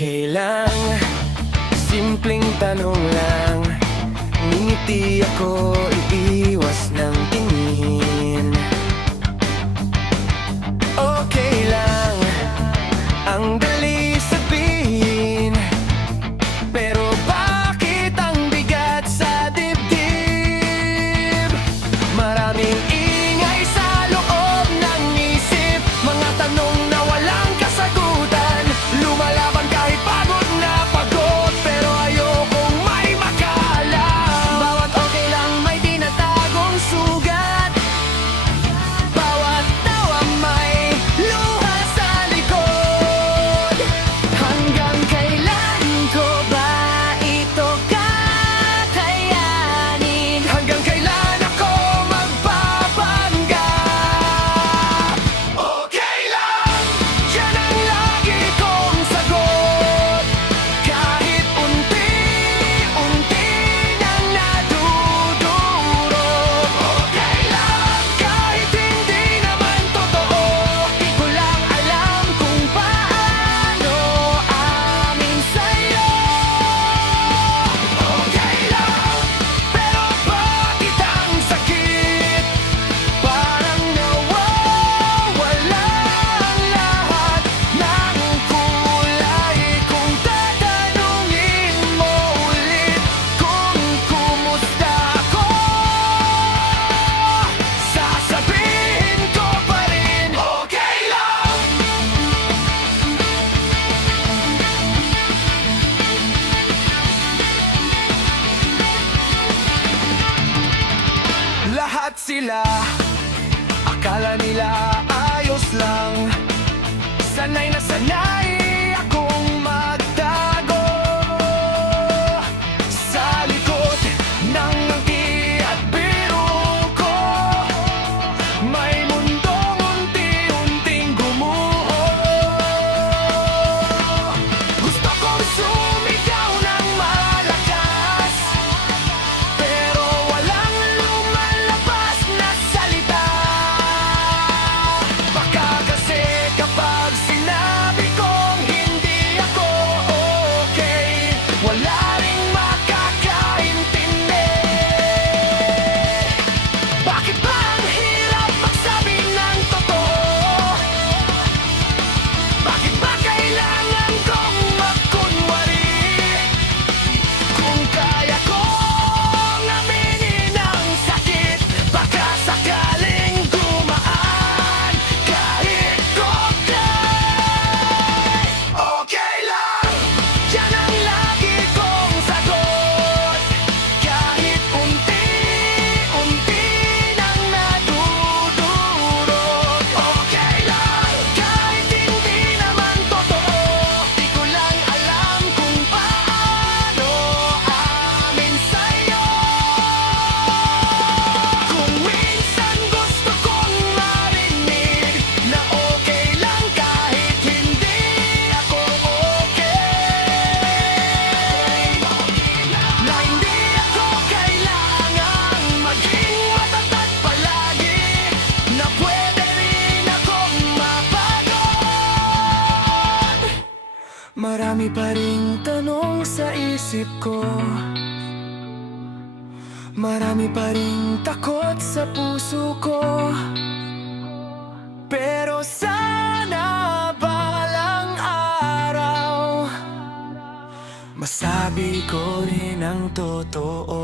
Okay lang, simpleng tanong lang. Ngingiti ako, iiwas ng tingin. Okay lang, ang dali sabihin, pero bakit ang bigat sa dibdib? Maraming ingay sa loob ng isip, mga tanong na walang kasagutan. Lumalaban kahit pagod na pagod, pero ayokong may makalam. Bawat okay lang may tinatagong sugat, bawat tawa may luha sa likod. Hanggang kailan ko ba ito kakayanin? Hanggang kailan ako magpapanggap? Okay lang, yan ang lagi kong sagot. Kahit unti-unti nang nadudurog. Okay lang, kahit hindi naman totoo. Di ko lang alam kung paano amin sa'yo. Okay lang, pero bakit ang sakit? Parang nawawala ang lahat ng kulay. Kung tatanungin mo ulit kung kumusta ako, sasabihin ko pa rin, okay lang. Lahat sila, akala nila ayos lang. Sanay na sanay akong magtago sa likod ng ngiti at biro ko. May mundong unti-unting gumuho. Gusto kong sumigaw ng malakas, pero walang lumalabas na salita. Baka kasi kapag sinabi kong hindi ako okay, wala ring makakaintindi. Bakit ba ang hirap magsabi ng totoo? Bakit ba kailangan kong magkunwari? Kung kaya kong aminin ang sakit, baka sakaling gumaan kahit koklay. Okay lang, yan ang lagi kong sagot. Kahit unti-unti nang nadudurog. Okay lang, kahit hindi naman totoo. Di ko lang alam kung paano amin sa'yo. Kung minsan gusto kong marinig na okay lang kahit hindi ako okay, na hindi ako kailangang maging matatag palagi, na pwede rin akong mapagod. Marami pa ring tanong sa isip ko, marami pa ring takot sa puso ko. Pero sana balang araw masabi ko rin ang totoo.